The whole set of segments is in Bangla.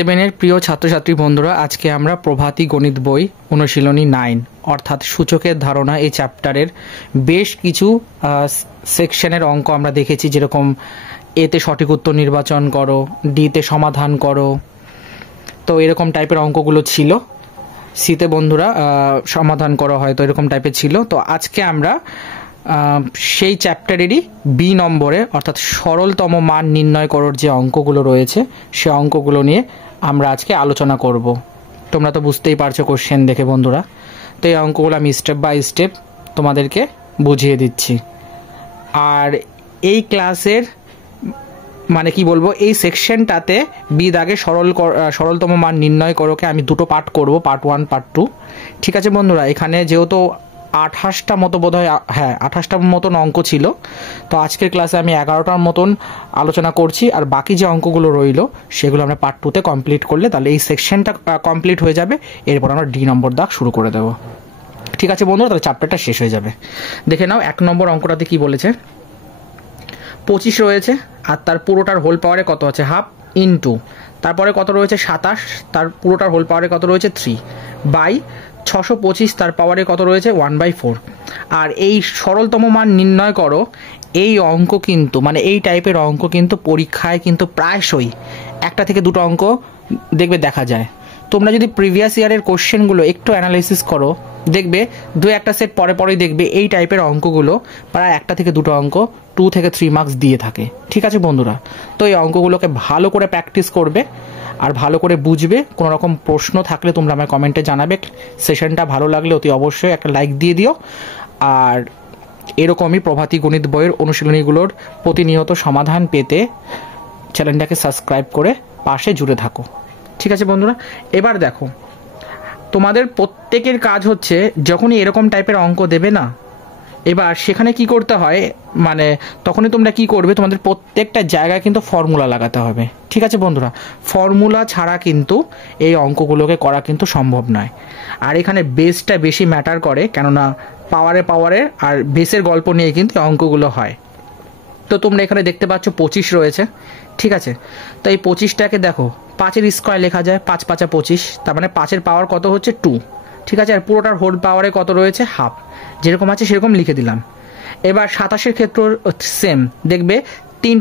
সেভেনের প্রিয় ছাত্রছাত্রী বন্ধুরা, আজকে আমরা প্রভাতী গণিত বই অনুশীলনী 9 অর্থাৎ সূচকের ধারণা এই চ্যাপ্টারের বেশ কিছু সেকশনের অঙ্ক আমরা দেখেছি, যেরকম এতে সঠিক উত্তর নির্বাচন করো, ডিতে সমাধান করো। তো এরকম টাইপের অঙ্কগুলো ছিল। সিতে বন্ধুরা সমাধান করো হয়তো এরকম টাইপের ছিল। তো আজকে আমরা সেই চ্যাপ্টারেরই বি নম্বরে অর্থাৎ সরলতম মান নির্ণয় করার যে অঙ্কগুলো রয়েছে সে অঙ্কগুলো নিয়ে আমরা আজকে আলোচনা করব। তোমরা তো বুঝতেই পারছো কোশ্চেন দেখে বন্ধুরা। তো এই অঙ্কগুলো আমি স্টেপ বাই স্টেপ তোমাদেরকে বুঝিয়ে দিচ্ছি। আর এই ক্লাসের মানে কি বলবো, এই সেকশনটাতে বি দাগে সরলতম মান নির্ণয় করোকে আমি দুটো পার্ট করব, পার্ট 1 পার্ট 2। ঠিক আছে বন্ধুরা, এখানে যেহেতু 28টা মতো বোধহয়, হ্যাঁ 28টার মতন অঙ্ক ছিল। তো আজকের ক্লাসে আমি 11টার মতন আলোচনা করছি, আর বাকি যে অঙ্কগুলো রইলো সেগুলো আমরা পার্ট 2তে কমপ্লিট করলে তাহলে এই সেকশনটা কমপ্লিট হয়ে যাবে। এরপর আমরা ডি নম্বর দাগ শুরু করে দেবো। ঠিক আছে বন্ধুরা, তাহলে চ্যাপ্টারটা শেষ হয়ে যাবে। দেখে নাও 1 নম্বর অঙ্কটাতে কি বলেছে। 25 রয়েছে আর তার পুরোটার হোল পাওয়ারে কত আছে, হাফ ইনটু তারপরে কত রয়েছে 27, তার পুরোটার হোল পাওয়ারে কত রয়েছে 3 বাই 625, তার পাওয়ারে কত রয়েছে 1/4। আর এই সরলতম মান নির্ণয় করো, এই অঙ্ক কিন্তু মানে এই টাইপের অঙ্ক কিন্তু পরীক্ষায় কিন্তু প্রায়শই একটা থেকে দুটো অঙ্ক দেখবে দেখা যায়। তোমরা যদি প্রিভিয়াস ইয়ারের কোশ্চেনগুলো একটু অ্যানালাইসিস করো, দেখবে দু একটা সেট পরে পরেই দেখবে এই টাইপের অঙ্কগুলো প্রায় একটা থেকে দুটো অঙ্ক 2 থেকে 3 মার্কস দিয়ে থাকে। ঠিক আছে বন্ধুরা, তো এই অঙ্কগুলোকে ভালো করে প্র্যাকটিস করবে আর ভালো করে বুঝবে। কোনো রকম প্রশ্ন থাকলে তোমরা আমার কমেন্টে জানাবে। সেশনটা ভালো লাগলে অতি অবশ্যই একটা লাইক দিয়ে দিও। আর এরকমই প্রভাতী গণিত বইয়ের অনুশীলনীগুলোর প্রতিনিয়ত সমাধান পেতে চ্যানেলটাকে সাবস্ক্রাইব করে পাশে জুড়ে থাকো। ঠিক আছে বন্ধুরা, এবার দেখো তোমাদের প্রত্যেকের কাজ হচ্ছে যখনই এরকম টাইপের অঙ্ক দেবে না, এবার সেখানে কি করতে হয়, মানে তখনই তোমরা কি করবে, তোমাদের প্রত্যেকটা জায়গায় কিন্তু ফর্মুলা লাগাতে হবে। ঠিক আছে বন্ধুরা, ফর্মুলা ছাড়া কিন্তু এই অঙ্কগুলোকে করা কিন্তু সম্ভব নয়। আর এখানে বেসটা বেশি ম্যাটার করে, কেননা পাওয়ারে আর বেসের গল্প নিয়ে কিন্তু অঙ্কগুলো হয়। তো তোমরা এখানে দেখতে পাচ্ছ 25 রয়েছে। ঠিক আছে, তো এই 25টাকে দেখো 5-এর স্কোয়ার লেখা যায়, 5 5 25, তার মানে 5-এর পাওয়ার কত হচ্ছে 2। ঠিক আছে, আর পুরোটার হোল পাওয়ারে কত রয়েছে হাফ, যেরকম আছে সেরকম লিখে দিলাম। এবার 27-এর ক্ষেত্রে সেম, দেখবে 3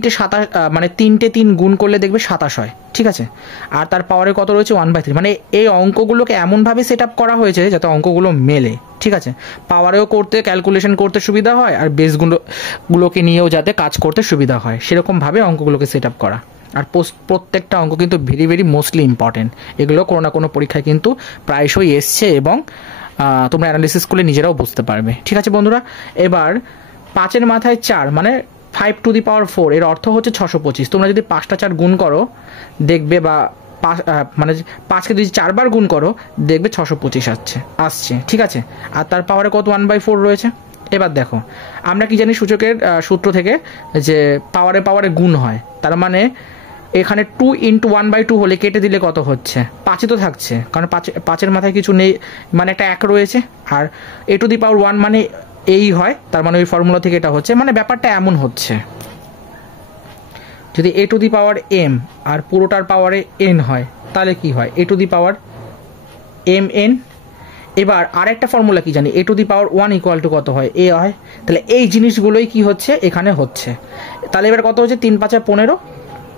3 গুণ করলে দেখবে 27 হয়। ঠিক আছে, আর তার পাওয়ারে কত রয়েছে 1/3। মানে এই অঙ্কগুলোকে এমনভাবে সেট আপ করা হয়েছে যাতে অঙ্কগুলো মেলে। ঠিক আছে, পাওয়ারেও করতে ক্যালকুলেশন করতে সুবিধা হয় আর বেসগুলোকে নিয়েও যাতে কাজ করতে সুবিধা হয়, সেরকমভাবে অঙ্কগুলোকে সেট আপ করা। আর প্রত্যেকটা অঙ্ক কিন্তু ভেরি ভেরি মোস্টলি ইম্পর্টেন্ট। এগুলো কোনো না কোনো পরীক্ষায় কিন্তু প্রায়শই এসছে এবং তোমরা অ্যানালিসিস করলে নিজেরাও বুঝতে পারবে। ঠিক আছে বন্ধুরা, এবার 5-এর মাথায় 4 মানে 5 টু দি পাওয়ার 4, এর অর্থ হচ্ছে 625। তোমরা যদি 5টা 4 গুণ করো দেখবে, বা মানে 5কে যদি 4 বার গুণ করো দেখবে 625 আসছে। ঠিক আছে, আর তার পাওয়ারে কত 1/4 রয়েছে। এবার দেখো আমরা কি জানি সূচকের সূত্র থেকে, যে পাওয়ারে গুণ হয়, তার মানে এখানে 2 × 1/2 হলে কেটে দিলে কত হচ্ছে, 5ই তো থাকছে, কারণ 5-এর মাথায় কিছু নেই, মানে একটা 1 রয়েছে। আর a টু দি পাওয়ার 1 মানে এই হয়, তার মানে ওই ফর্মুলা থেকে এটা হচ্ছে, মানে ব্যাপারটা এমন হচ্ছে। যদি a to the power m আর পুরোটার পাওয়ারে n হয় তাহলে কি হয়, a to the power mn। এবার আরেকটা ফর্মুলা কি জানি, a টু দি পাওয়ার 1 = কত হয়, a হয়। তাহলে এই জিনিসগুলোই কি হচ্ছে এখানে হচ্ছে। তাহলে এবার কত হচ্ছে 3 5 15,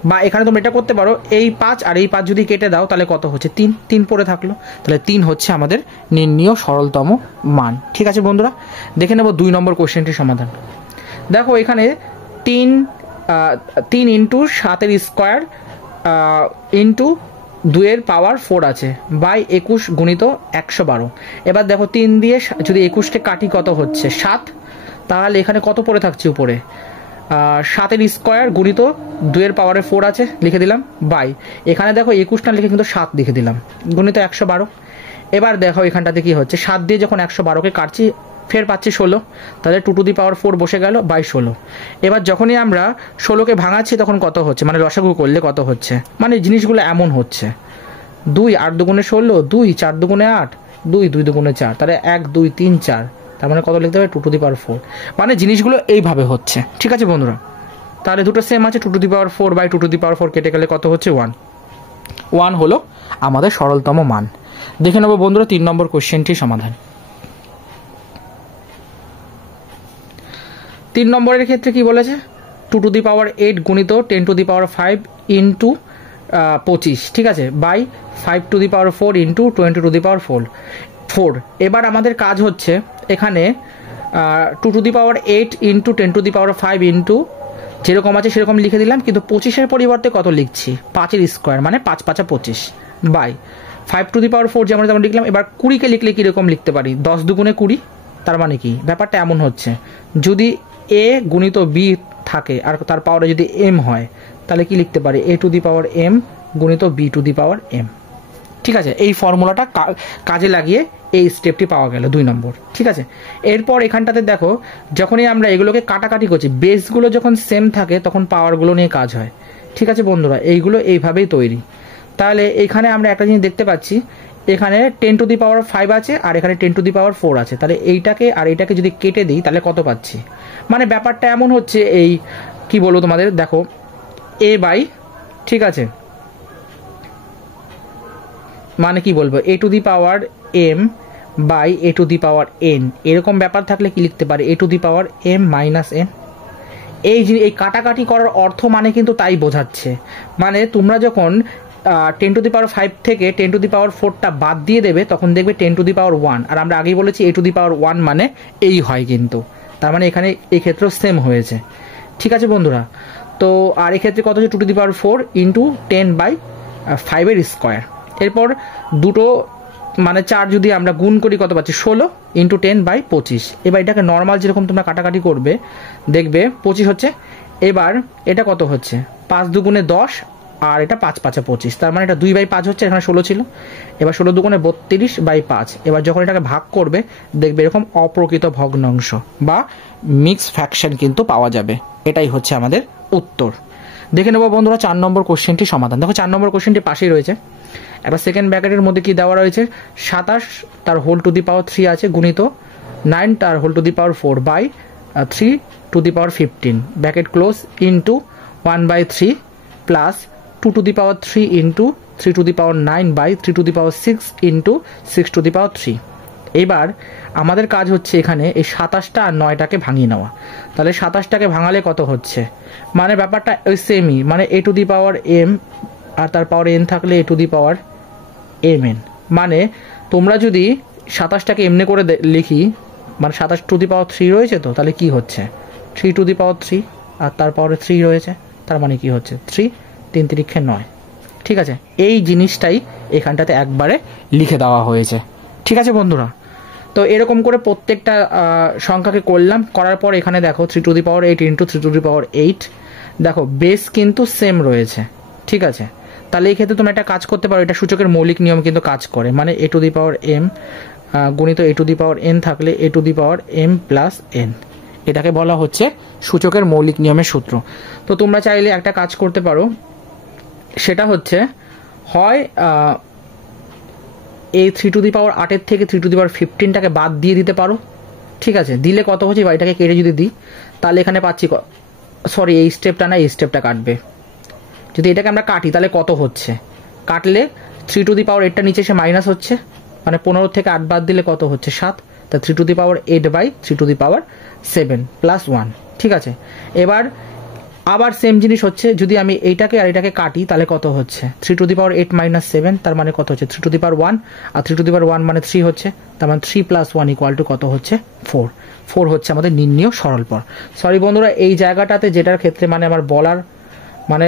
বা এখানে তোমরা এটা করতে পারো, এই 5 আর এই 5 যদি কেটে দাও তাহলে কত হচ্ছে 3 পড়ে থাকলো। তাহলে 3 হচ্ছে আমাদের নির্ণীয় সরলতম মান। ঠিক আছে বন্ধুরা, দেখে নেব 2 নম্বর কোশ্চেনটির সমাধান। দেখো এখানে 3 × 7-এর স্কোয়ার ইন্টু 2-এর পাওয়ার 4 আছে বাই 21 গুণিত 112। এবার দেখো 3 দিয়ে যদি 21কে কাটি কত হচ্ছে 7, তাহলে এখানে কত পড়ে থাকছে উপরে, 7-এর স্কোয়ার গুণিত 2-এর পাওয়ারে 4 আছে লিখে দিলাম, বাই এখানে দেখো 21 না লিখে কিন্তু 7 লিখে দিলাম, গুণিত 112। এবার দেখো এখানটাতে কি হচ্ছে, 7 দিয়ে যখন 112কে কাটছি ফের পাচ্ছি 16, তাহলে 2 টু দি পাওয়ার 4 বসে গেল বাই 16। এবার যখনই আমরা 16কে ভাঙাচ্ছি তখন কত হচ্ছে, মানে লসাগু করলে কত হচ্ছে, মানে জিনিসগুলো এমন হচ্ছে 2 8 দুগুণে 16, 2 4 দুগুণে 8, 2 2 দুগুণে 4, তাহলে 1 2 3 4, তার মানে কত লিখতে হবে 2 টু দি পাওয়ার 4। মানে জিনিসগুলো এইভাবে হচ্ছে। ঠিক আছে বন্ধুরা, তাহলে দুটো সেম আছে, 2 to the power 4 by 2 to the power 4 কেটে গেলে কত হচ্ছে 1। 1 হলো আমাদের সরলতম মান। দেখে নেব বন্ধুরা 3 নম্বর কোশ্চেনটির সমাধান। 3 নম্বরের ক্ষেত্রে কি বলেছে, 2 টু দি পাওয়ার 8 গুণিত 10 টু দি পাওয়ার 5 ইন্টু 25, ঠিক আছে, by 5 to the power 4 into 20 to the power 4। এবার আমাদের কাজ হচ্ছে এখানে 2 to the power 8 into 10 to the power 5 into যেরকম আছে সেরকম লিখে দিলাম, কিন্তু 25-এর পরিবর্তে কত লিখছি, 5-এর স্কোয়ার মানে 5 5 25 বাই 5 টু দি পাওয়ার 4 যেমন তেমন লিখলাম। এবার 20-কে লিখলে কীরকম লিখতে পারি, 10 দুগুণে 20। তার মানে কি, ব্যাপারটা এমন হচ্ছে, যদি এ গুণিত বি থাকে আর তার পাওয়ারে যদি এম হয়, তাহলে কি লিখতে পারি, A to the power M গুণিত B to the power M. ঠিক আছে, এই ফর্মুলাটা কাজে লাগিয়ে এই স্টেপটি পাওয়া গেল 2 নম্বর। ঠিক আছে, এরপর এখানটাতে দেখো, যখনই আমরা এগুলোকে কাটাকাটি করছি, বেসগুলো যখন সেম থাকে তখন পাওয়ারগুলো নিয়ে কাজ হয়। ঠিক আছে বন্ধুরা, এইগুলো এইভাবেই তৈরি। তাহলে এখানে আমরা একটা জিনিস দেখতে পাচ্ছি, এখানে 10 টু দি পাওয়ার 5 আছে আর এখানে 10 টু দি পাওয়ার 4 আছে। তাহলে এইটাকে আর এইটাকে যদি কেটে দিই তাহলে কত পাচ্ছি, মানে ব্যাপারটা এমন হচ্ছে, এই কি বলবো তোমাদের, দেখো এ বাই, ঠিক আছে, মানে কি বলবো, a to the power m by a to the power n, এরকম ব্যাপার থাকলে কি লিখতে পারে, a to the power m minus n. এই কাটাকাটি করার অর্থ মানে কিন্তু তাই বোঝাচ্ছে, মানে তোমরা যখন 10 টু দি পাওয়ার 5 থেকে 10 টু দি পাওয়ার 4টা বাদ দিয়ে দেবে তখন দেখবে 10 টু দি পাওয়ার 1, আর আমরা আগেই বলেছি এ টু দি পাওয়ার 1 মানে এই হয়, কিন্তু তার মানে এখানে এই ক্ষেত্রেও সেম হয়েছে। ঠিক আছে বন্ধুরা, তো আর এক্ষেত্রে কত হচ্ছে, 2 to the power 4 into 10/5 square. এরপর দুটো মানে 4 যদি আমরা গুণ করি কত পাচ্ছি, 16 ইন্টু 10/25। এবার এটাকে নর্মাল যেরকম তোমরা কাটাকাটি করবে দেখবে 25 হচ্ছে। এবার এটা কত হচ্ছে, 5 দুগুণে 10 আর এটা 5 5 25, তার মানে এটা 2/5 হচ্ছে, এখানে 16 ছিল। এবার 16 দুগুণে 32/5। এবার যখন এটাকে ভাগ করবে দেখবে এরকম অপ্রকৃত ভগ্নাংশ বা মিক্স ফ্র্যাকশন কিন্তু পাওয়া যাবে। এটাই হচ্ছে আমাদের উত্তর। দেখে নেব বন্ধুরা 4 নম্বর কোশ্চেনটি সমাধান। দেখো 4 নম্বর কোশ্চেনটি পাশেই রয়েছে, এবার সেকেন্ড ব্র্যাকেটের মধ্যে কি দেওয়া রয়েছে, 27 তার হোল টু দি পাওয়ার 3 আছে গুণিত 9 তার whole to the power 4 by 3 to the power 15 bracket close into 1/3 plus 2 to the power 3 into 3 to the power 9 by 3 to the power 6 into 6 to the power 3। এবার আমাদের কাজ হচ্ছে এখানে এই 27টা আর 9টাকে ভাঙিয়ে নেওয়া। তাহলে 27টাকে ভাঙালে কত হচ্ছে, মানে ব্যাপারটা ওই সেমই, মানে এ to the power M R তার পাওয়ার এন থাকলে a to the power m n. মানে তোমরা যদি 27টাকে এমনি করে লিখি, মানে 27 টু দি পাওয়ার 3 রয়েছে, তো তাহলে কি হচ্ছে 3 টু দি পাওয়ার 3 আর তার পাওয়ারে 3 রয়েছে, তার মানে কি হচ্ছে 3 3 3 9। ঠিক আছে, এই জিনিসটাই এখানটাতে একবারে লিখে দেওয়া হয়েছে। ঠিক আছে বন্ধুরা, তো এরকম করে প্রত্যেকটা সংখ্যাকে করলাম, করার পর এখানে দেখো 3 to the power 8 into 3 to the power 8, দেখো বেস কিন্তু সেম রয়েছে। ঠিক আছে, তাহলে এই ক্ষেত্রে তোমরা একটা কাজ করতে পারো, এটা সূচকের মৌলিক নিয়ম কিন্তু কাজ করে, মানে এ টু দি পাওয়ার এম গুণিত এ টু দি পাওয়ার এন থাকলে a to the power m plus n, এটাকে বলা হচ্ছে সূচকের মৌলিক নিয়মের সূত্র। তো তোমরা চাইলে একটা কাজ করতে পারো, সেটা হচ্ছে হয় এই 3 টু দি পাওয়ার 8 থেকে 3 টু দি পাওয়ার 15টাকে বাদ দিয়ে দিতে পারো। ঠিক আছে, দিলে কত হচ্ছে, এটাকে কেটে যদি দিই তাহলে এখানে পাচ্ছি, সরি এই স্টেপটা না, এই স্টেপটা কাটবে। যদি এটাকে আমরা কাটি তাহলে কত হচ্ছে, কাটলে 3 টু দি পাওয়ার 8টা নিচে এসে মাইনাস হচ্ছে, মানে 15 থেকে 8 বাদ দিলে কত হচ্ছে 7, তা 3 to the power 8 by 3 to the power 7 plus 1। ঠিক আছে, এবার আবার সেম জিনিস হচ্ছে, যদি আমি এইটাকে আর এটাকে কাটি তাহলে কত হচ্ছে 3 টু দি পাওয়ার 8 মাইনাস 7, তার মানে কত হচ্ছে 3 to the power 1, R 3 to the power 1 মানে 3 হচ্ছে, তার মানে 3 প্লাস 1 ইকুয়াল টু কত হচ্ছে 4 হচ্ছে আমাদের নির্ণীয় সরলপর। সরি বন্ধুরা, এই জায়গাটাতে যেটার ক্ষেত্রে মানে আমার বলার মানে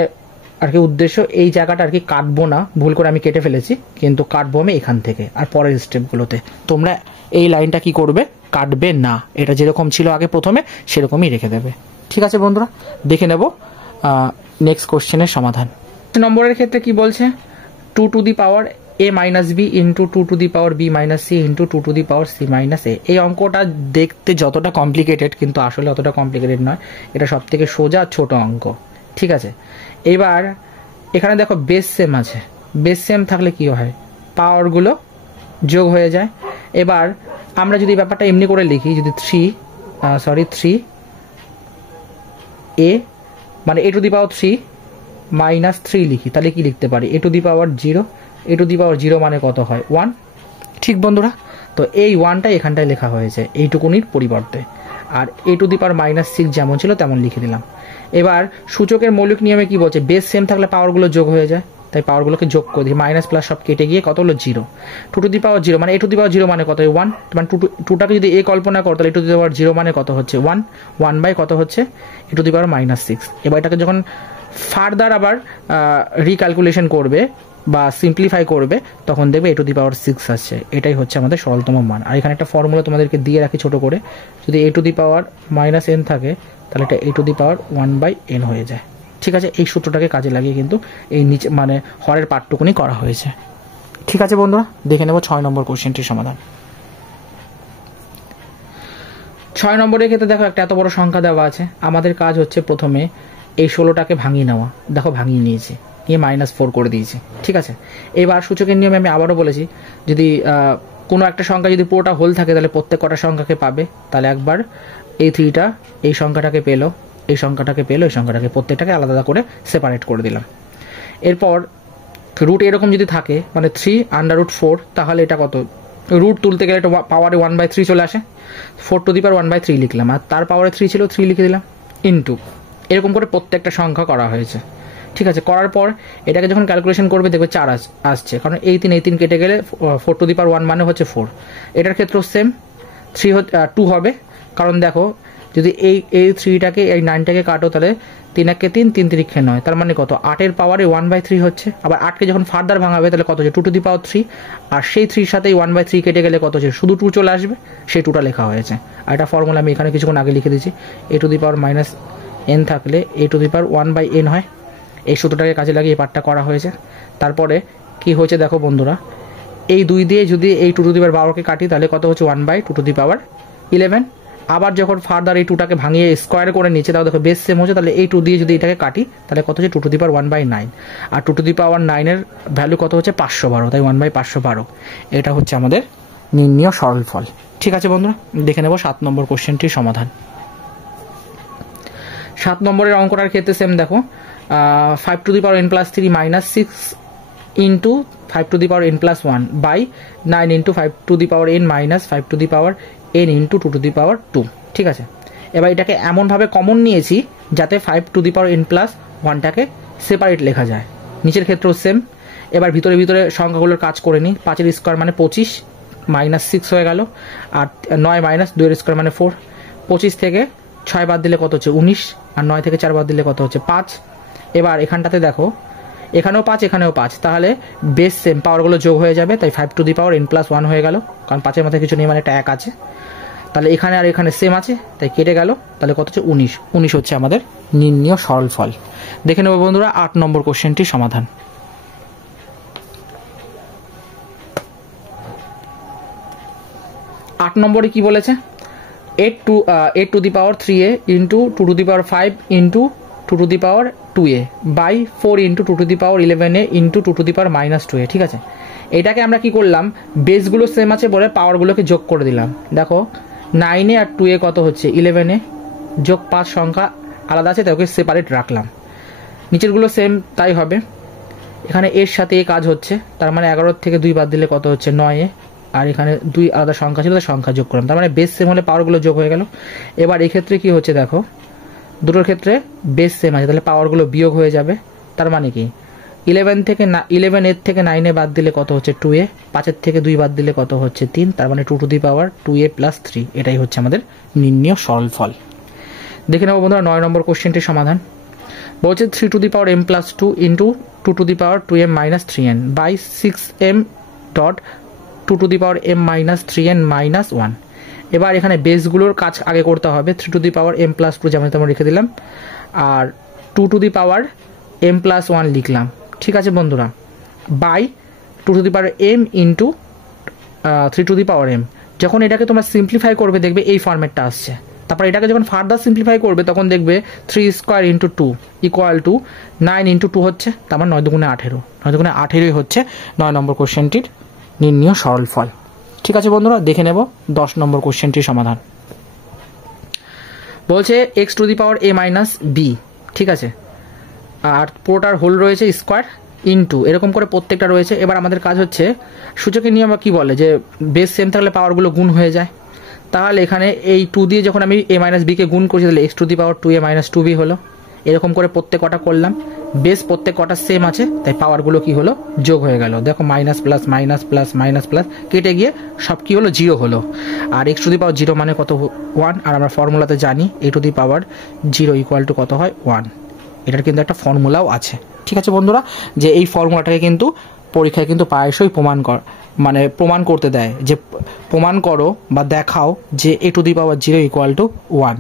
আর কি উদ্দেশ্য, এই জায়গাটা আর কি কাটবো না, ভুল করে আমি কেটে ফেলেছি, কিন্তু কাটবো আমি এখান থেকে, আর পরের স্টেপগুলোতে তোমরা এই লাইনটা কি করবে, কাটবে না, এটা যেরকম ছিল আগে প্রথমে সেরকমই রেখে দেবে। ঠিক আছে বন্ধুরা, দেখে নেব নেক্সট কোশ্চেনের সমাধান। নম্বরের ক্ষেত্রে কি বলছে, 2 to the power a minus b into 2 to the power b minus c into 2 to the power c minus a. এই অঙ্কটা দেখতে যতটা কমপ্লিকেটেড কিন্তু আসলে অতটা কমপ্লিকেটেড নয়, এটা সব থেকে সোজা ছোট অঙ্ক। ঠিক আছে, এবার এখানে দেখো বেস সেম আছে, বেস সেম থাকলে কি হয়, পাওয়ারগুলো যোগ হয়ে যায়। এবার আমরা যদি ব্যাপারটা এমনি করে লিখি, যদি 3 a মানে a টু দি পাওয়ার 3 -3 লিখি, তাহলে কি লিখতে পারি? a to the power 0, a to the power 0 মানে কত হয়? 1। ঠিক বন্ধুরা, তো এই 1টা এখানটায় লেখা হয়েছে এইটুকুনির পরিবর্তে, আর a টু দি পাওয়ার -6 যেমন ছিল তেমন লিখে দিলাম। এবার সূচকের মৌলিক নিয়মে কি বলছে? বেস সেম থাকলে পাওয়ারগুলো যোগ হয়ে যায়, তাই পাওয়ারগুলোকে যোগ করে দিই, মাইনাস প্লাস সব কেটে গিয়ে কত হলো? 0। 2 টু দি পাওয়ার 0 মানে a টু দি পাওয়ার 0 মানে কত? 1, মানে 2টাকে যদি a কল্পনা করো তাহলে a টু দি পাওয়ার 0 মানে কত হচ্ছে? 1, 1 বাই কত হচ্ছে? a to the power -6। এবার এটাকে যখন ফার্দার আবার রিক্যালকুলেশন করবে বা সিম্পলিফাই করবে তখন দেখবে a টু দি পাওয়ার 6 আসছে। এটাই হচ্ছে আমাদের সরলতম মান। আর এখানে একটা ফর্মুলা তোমাদেরকে দিয়ে রাখি ছোট করে, যদি a to the power -n থাকে তাহলে এটা a to the power 1/n হয়ে যায়। ঠিক আছে, এই সূত্রটাকে কাজে লাগিয়ে কিন্তু এই নিচে মানে হরের পাঠটুকুনি করা হয়েছে। ঠিক আছে বন্ধুরা, দেখে নেব 6 নম্বর কোশ্চেনটির সমাধান। 6 নম্বরের ক্ষেত্রে দেখো একটা এত বড় সংখ্যা দেওয়া আছে, আমাদের কাজ হচ্ছে প্রথমে এই 16টাকে ভাঙিয়ে নেওয়া। দেখো ভাঙিয়ে নিয়েছি, নিয়ে -4 করে দিয়েছি। ঠিক আছে, এবার সূচকের নিয়মে আমি আবারও বলেছি, যদি কোনো একটা সংখ্যা যদি পুরোটা হোল থাকে তাহলে প্রত্যেক কটা সংখ্যাকে পাবে, তাহলে একবার এই 3টা এই সংখ্যাটাকে পেলো, এই সংখ্যাটাকে পেলো, এই সংখ্যাটাকে, প্রত্যেকটাকে আলাদা আলাদা করে সেপারেট করে দিলাম। এরপর রুট এরকম যদি থাকে মানে 3√4, তাহলে এটা কত? রুট তুলতে গেলে এটা পাওয়ারে 1/3 চলে আসে, 4 টু দি পাওয়ার 1/3 লিখলাম, আর তার পাওয়ারে 3 ছিল 3 লিখে দিলাম, ইন্টু এরকম করে প্রত্যেকটা সংখ্যা করা হয়েছে। ঠিক আছে, করার পর এটাকে যখন ক্যালকুলেশন করবে দেখবে 4 আসছে, কারণ এই 3 কেটে গেলে 4 টু দি পাওয়ার 1 মানে হচ্ছে 4। এটার ক্ষেত্রেও সেম 2 হবে, কারণ দেখো যদি এই 3টাকে এই 9টাকে কাটো তাহলে 3 1 3, 3 3 9, তার মানে কত? 8-এর পাওয়ারে 1/3 হচ্ছে। আবার 8কে যখন ফার্দার ভাঙাবে তাহলে কত হচ্ছে? 2 টু দি পাওয়ার 3, আর সেই 3 সাথে 1/3 কেটে গেলে কত হচ্ছে? শুধু 2 চলে আসবে, সেই 2টা লেখা হয়েছে। আর এটা ফর্মুলা আমি এখানে কিছুক্ষণ আগে লিখে দিয়েছি, a to the power -n থাকলে a to the power 1/n হয়। এই সূত্রটাকে কাজে লাগিয়ে এই পার্টটা করা হয়েছে। তারপরে কি হয়েছে দেখো বন্ধুরা, এই 2 দিয়ে যদি এই 2 টু দি পাওয়ার 12কে কাটি তাহলে কত হচ্ছে? 1/2 টু দি পাওয়ার 11। আবার যখন ফার্দার এই 2টাকে ভাঙিয়ে স্কোয়ার করে নিচ্ছে, তাও দেখো বেস সেম হচ্ছে, তাহলে এই 2 দিয়ে যদি এটাকে কাটি তাহলে কত হচ্ছে? 2 টু দি পাওয়ার 1/9, আর 2 টু দি পাওয়ার 9-এর ভ্যালু কত হচ্ছে? 512, তাই 1/512। এটা হচ্ছে আমাদের নির্ণীয় সরল ফল। ঠিক আছে বন্ধুরা, দেখে নেব 7 নম্বর কোশ্চেনটির সমাধান। 7 নম্বরের অঙ্কটার ক্ষেত্রে সেম দেখো, 5 to the power n+3 -6 into 5 to the power n+1 by 9 into 5 to the power n -5 to the power n into 2 to the power 2। ঠিক আছে, এবার এটাকে এমনভাবে কমন নিয়েছি যাতে 5 টু দি পাওয়ার n+1টাকে সেপারেট লেখা যায়। নিচের ক্ষেত্রেও সেম। এবার ভিতরে ভিতরে সংখ্যাগুলোর কাজ করে নিই। 5-এর স্কোয়ার মানে 25, -6 হয়ে গেল, আর 9 - 2-এর স্কোয়ার মানে 4। 25 থেকে 6 বাদ দিলে কত হচ্ছে? 19, আর 9 থেকে 4 বাদ দিলে কত হচ্ছে? 5। এবার এখানটাতে দেখো, এখানেও 5, এখানেও 5, তাহলে বেস সেম, পাওয়ারগুলো যোগ হয়ে যাবে, তাই 5 টু দি পাওয়ার n+1 হয়ে গেল, কারণ 5-এর মধ্যে কিছু নেই মানে একটা 1 আছে। তাহলে এখানে আর এখানে সেম আছে, তাই কেটে গেল, তাহলে কত হচ্ছে? 19। 19 হচ্ছে আমাদের নির্ণীয় সরল ফল। দেখে নেব বন্ধুরা 8 নম্বর কোশ্চেনটির সমাধান। 8 নম্বরে কি বলেছে? 8 to the power 3a into 2 to the power 5 into 2 to the power 2a by 4 into 2 to the power 11a into 2 to the power -2a। ঠিক আছে, এটাকে আমরা কি করলাম? বেসগুলো সেম আছে বলে পাওয়ারগুলোকে যোগ করে দিলাম। দেখো 9a আর 2a কত হচ্ছে? 11a, যোগ 5 সংখ্যা আলাদা আছে তাই ওকে সেপারেট রাখলাম। নিচেরগুলো সেম তাই হবে। এখানে এর সাথে এ কাজ হচ্ছে, তার মানে 11 থেকে 2 বাদ দিলে কত হচ্ছে? 9a, আর এখানে 2 আলাদা সংখ্যা ছিল, সংখ্যা যোগ করলাম, তার মানে বেস সেম হলে পাওয়ারগুলো যোগ হয়ে গেল। এবার এক্ষেত্রে কি হচ্ছে দেখো, দুটোর ক্ষেত্রে বেস সেম আছে, তাহলে পাওয়ারগুলো বিয়োগ হয়ে যাবে। তার মানে কি 11 থেকে 9 বাদ দিলে কত হচ্ছে? 2a, 5 থেকে 2 বাদ দিলে কত হচ্ছে? 3, তার মানে 2 টু দি পাওয়ার 2a + 3। এটাই হচ্ছে আমাদের নির্ণীয় সরল ফল। দেখে নেব বন্ধুরা 9 নম্বর কোশ্চেনটির সমাধান। বলছে 3 to the power m+2 into 2 to the power 2m - 3n by 6m dot 2 to the power m - 3n - 1। এবার এখানে বেসগুলোর কাজ আগে করতে হবে। 3 টু দি পাওয়ার m+2 যেমন তেমন রেখে দিলাম, আর 2 টু দি পাওয়ার m+1 লিখলাম। ঠিক আছে বন্ধুরা, by 2 to the power m into 3 to the power m। যখন এটাকে তোমরা সিম্পলিফাই করবে দেখবে এই ফরম্যাটটা আসছে। তারপর এটাকে যখন ফার্দার সিম্পলিফাই করবে তখন দেখবে 3 square into 2 equal to 9 into 2 হচ্ছে, তারপর 9 দুগুণে 18, 9 দুগুণে 18 হচ্ছে 9 নম্বর কোশ্চেনটির নির্ণীয় সরল ফল। ঠিক আছে বন্ধুরা, দেখে নেব 10 নম্বর কোশ্চেনটির সমাধান। বলছে x two the power a - b। ঠিক আছে, আর পুরোটার হোল রয়েছে স্কোয়ার ইনটু এরকম করে প্রত্যেকটা রয়েছে। এবার আমাদের কাজ হচ্ছে সূচকের নিয়ম কি বলে যে বেস সেম থাকলে পাওয়ারগুলো গুণ হয়ে যায়। তাহলে এখানে এই 2 দিয়ে যখন আমি a মাইনাস বিকে গুণ করছি তাহলে x two the power 2a minus 2b হলো। এরকম করে প্রত্যেক কটা করলাম, বেস প্রত্যেক কটা সেম আছে তাই পাওয়ারগুলো কি হলো যোগ হয়ে গেল। দেখো minus plus minus plus minus plus কেটে গিয়ে সব কি হলো 0 হলো। আর x টু দি পাওয়ার 0 মানে কত 1, আর আমরা ফর্মুলাতে জানি a to the power 0 equal to কত হয় 1। এটার কিন্তু একটা ফর্মুলাও আছে। ঠিক আছে বন্ধুরা, যে এই ফর্মুলাটাকে কিন্তু পরীক্ষায় কিন্তু প্রায়শই প্রমাণ করতে দেয় যে প্রমাণ করো বা দেখাও যে a to the power 0 equal to 1।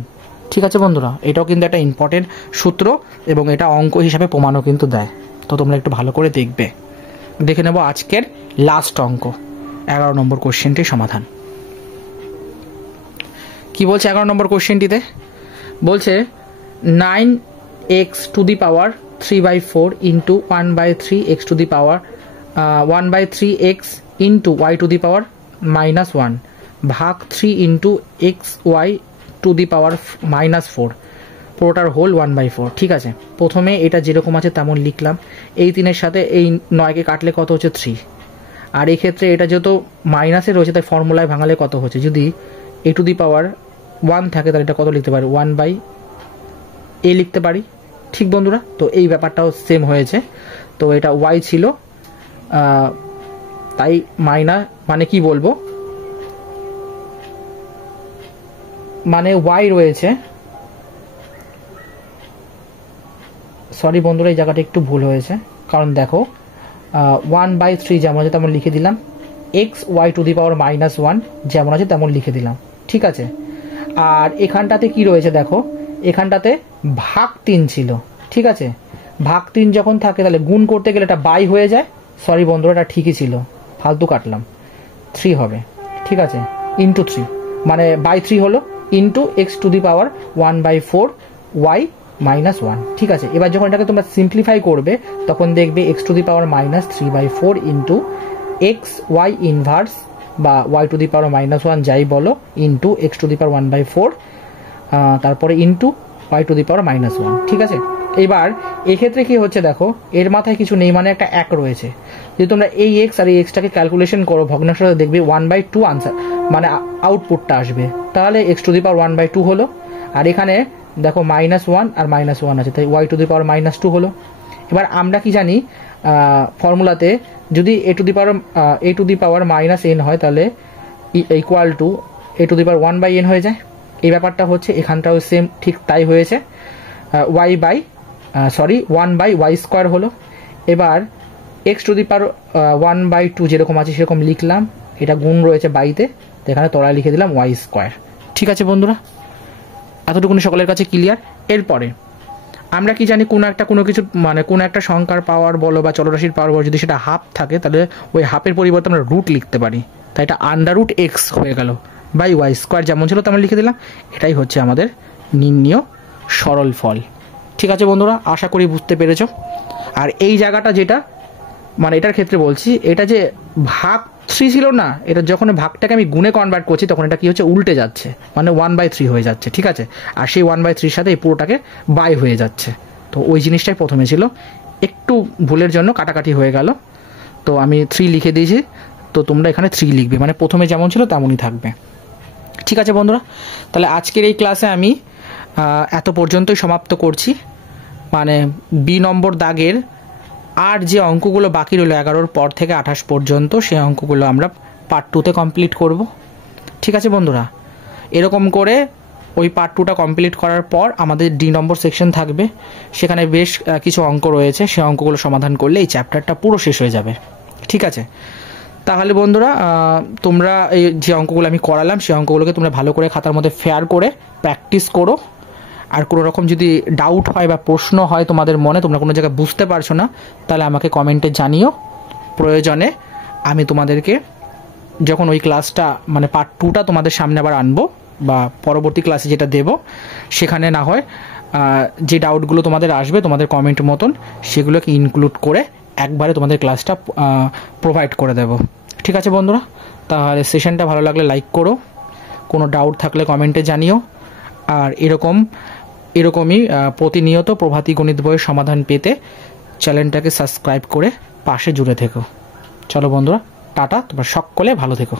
ঠিক আছে বন্ধুরা, এটাও কিন্তু একটা ইম্পর্টেন্ট সূত্র এবং এটা অঙ্ক হিসাবে প্রমাণও কিন্তু দেয়। তো তোমরা একটু ভালো করে দেখে নেব আজকের লাস্ট অঙ্ক 11 নম্বর কোশ্চেনটির সমাধান। কি বলছে 11 নম্বর কোশ্চেনটিতে? বলছে 9x to the power 3/4 into 1/3x to the power 1/3x into y to the power -1 ভাগ 3 into xy to the power -4 পুরোটার হোল 1/4। ঠিক আছে, প্রথমে এটা যেরকম আছে তেমন লিখলাম। এই 3-এর সাথে এই 9কে কাটলে কত হচ্ছে 3। আর এই ক্ষেত্রে এটা যেহেতু মাইনাসে রয়েছে তাই ফর্মুলায় ভাঙালে কত হচ্ছে, যদি a টু দি পাওয়ার 1 থাকে তাহলে এটা কত লিখতে পারি 1/a লিখতে পারি। ঠিক বন্ধুরা, তো এই ব্যাপারটাও সেম হয়েছে। তো এটা y ছিল তাই মানে কি বলবো, মানে y রয়েছে, সরি বন্ধুরা এই জায়গাটা একটু ভুল হয়েছে, কারণ দেখো 1/3 যেমন আছে তেমন লিখে দিলাম, x y to the power -1 যেমন আছে তেমন লিখে দিলাম। ঠিক আছে, আর এখানটাতে কি রয়েছে দেখো, এখানটাতে ভাগ 3 ছিল। ঠিক আছে, ভাগ 3 যখন থাকে তাহলে গুণ করতে গেলে এটা বাই হয়ে যায়। সরি বন্ধুরা, এটা ঠিকই ছিল, ফালতু কাটলাম, 3 হবে। ঠিক আছে, ইন্টু 3 মানে বাই 3 হলো into x two the power 1/4 y -1। ঠিক আছে, এবার যখন এটাকে তোমরা সিম্পলিফাই করবে তখন দেখবে x two the power -3/4 into x y inverse বা y টু দি পাওয়ার -1 যাই বলো ইন্টু x টু দি পাওয়ার 1/4 তারপরে into y to the power -1। ঠিক আছে, এবার এক্ষেত্রে কি হচ্ছে দেখো, এর মাথায় কিছু নেই মানে একটা 1 রয়েছে। যদি তোমরা এই x আর এই xটাকে ক্যালকুলেশন করো ভগ্নাংশ দেখবে 1/2 আনসার মানে আউটপুটটা আসবে। তাহলে x টু দি পাওয়ার 1/2 হলো। আর এখানে দেখো -1 আর -1 আছে তাই y টু দি পাওয়ার -2 হলো। এবার আমরা কি জানি ফর্মুলাতে যদি a to the power -n হয় তাহলে equal to a to the power 1/n হয়ে যায়। এই ব্যাপারটা হচ্ছে এখানটাও সেম ঠিক তাই হয়েছে, 1/y স্কোয়ার হলো। এবার x টু দি পাওয়ার 1/2 যেরকম আছে সেরকম লিখলাম, এটা গুণ রয়েছে বাইতে, তো এখানে তলায় লিখে দিলাম y স্কোয়ার। ঠিক আছে বন্ধুরা, এতটুকুনি সকলের কাছে ক্লিয়ার। এরপরে আমরা কি জানি কোনো একটা সংখ্যার পাওয়ার বলো বা চলরাশির পাওয়ার বলো, যদি সেটা হাফ থাকে তাহলে ওই হাফের পরিবর্তে আমরা রুট লিখতে পারি। তাই এটা √x হয়ে গেল বাই y স্কোয়ার যেমন ছিল তেমন লিখে দিলাম। এটাই হচ্ছে আমাদের নির্ণীয় সরল ফল। ঠিক আছে বন্ধুরা, আশা করি বুঝতে পেরেছ। আর এই জায়গাটা যেটা মানে এটার ক্ষেত্রে বলছি, এটা যে ভাগ 3 ছিল না, এটা যখন ভাগটাকে আমি গুণে কনভার্ট করছি তখন এটা কি হচ্ছে উল্টে যাচ্ছে, মানে 1/3 হয়ে যাচ্ছে। ঠিক আছে, আর সেই 1/3 সাথে এই পুরোটাকে বাই হয়ে যাচ্ছে। তো ওই জিনিসটাই প্রথমে ছিল, একটু ভুলের জন্য কাটাকাটি হয়ে গেল, তো আমি 3 লিখে দিয়েছি। তো তোমরা এখানে 3 লিখবে, মানে প্রথমে যেমন ছিল তেমনই থাকবে। ঠিক আছে বন্ধুরা, তাহলে আজকের এই ক্লাসে আমি এত পর্যন্তই সমাপ্ত করছি। মানে বি নম্বর দাগের আর যে অঙ্কগুলো বাকি রইল 11 পর থেকে 28 পর্যন্ত, সেই অঙ্কগুলো আমরা পার্ট 2তে কমপ্লিট করব। ঠিক আছে বন্ধুরা, এরকম করে ওই পার্ট 2টা কমপ্লিট করার পর আমাদের ডি নম্বর সেকশন থাকবে, সেখানে বেশ কিছু অঙ্ক রয়েছে, সেই অঙ্কগুলো সমাধান করলে এই চ্যাপ্টারটা পুরো শেষ হয়ে যাবে। ঠিক আছে, তাহলে বন্ধুরা তোমরা এই যে অঙ্কগুলো আমি করালাম সেই অঙ্কগুলোকে তোমরা ভালো করে খাতার মধ্যে ফেয়ার করে প্র্যাকটিস করো। আর কোনো রকম যদি ডাউট হয় বা প্রশ্ন হয় তোমাদের মনে, তোমরা কোনো জায়গায় বুঝতে পারছো না, তাহলে আমাকে কমেন্টে জানিও। প্রয়োজনে আমি তোমাদেরকে যখন ওই ক্লাসটা মানে পার্ট 2টা তোমাদের সামনে আবার আনবো বা পরবর্তী ক্লাসে যেটা দেব, সেখানে না হয় যে ডাউটগুলো তোমাদের আসবে তোমাদের কমেন্ট মতন সেগুলোকে ইনক্লুড করে একবারে তোমাদের ক্লাসটা প্রোভাইড করে দেব। ঠিক আছে বন্ধুরা, তাহলে সেশনটা ভালো লাগলে লাইক করো, কোনো ডাউট থাকলে কমেন্টে জানিও। আর এরকম এরকমই প্রতিনিয়ত প্রভাতী গণিত বইয়ের সমাধান পেতে চ্যানেলটাকে সাবস্ক্রাইব করে পাশে জুড়ে থেকো। চলো বন্ধুরা, টাটা, তোমরা সকলে ভালো থেকো।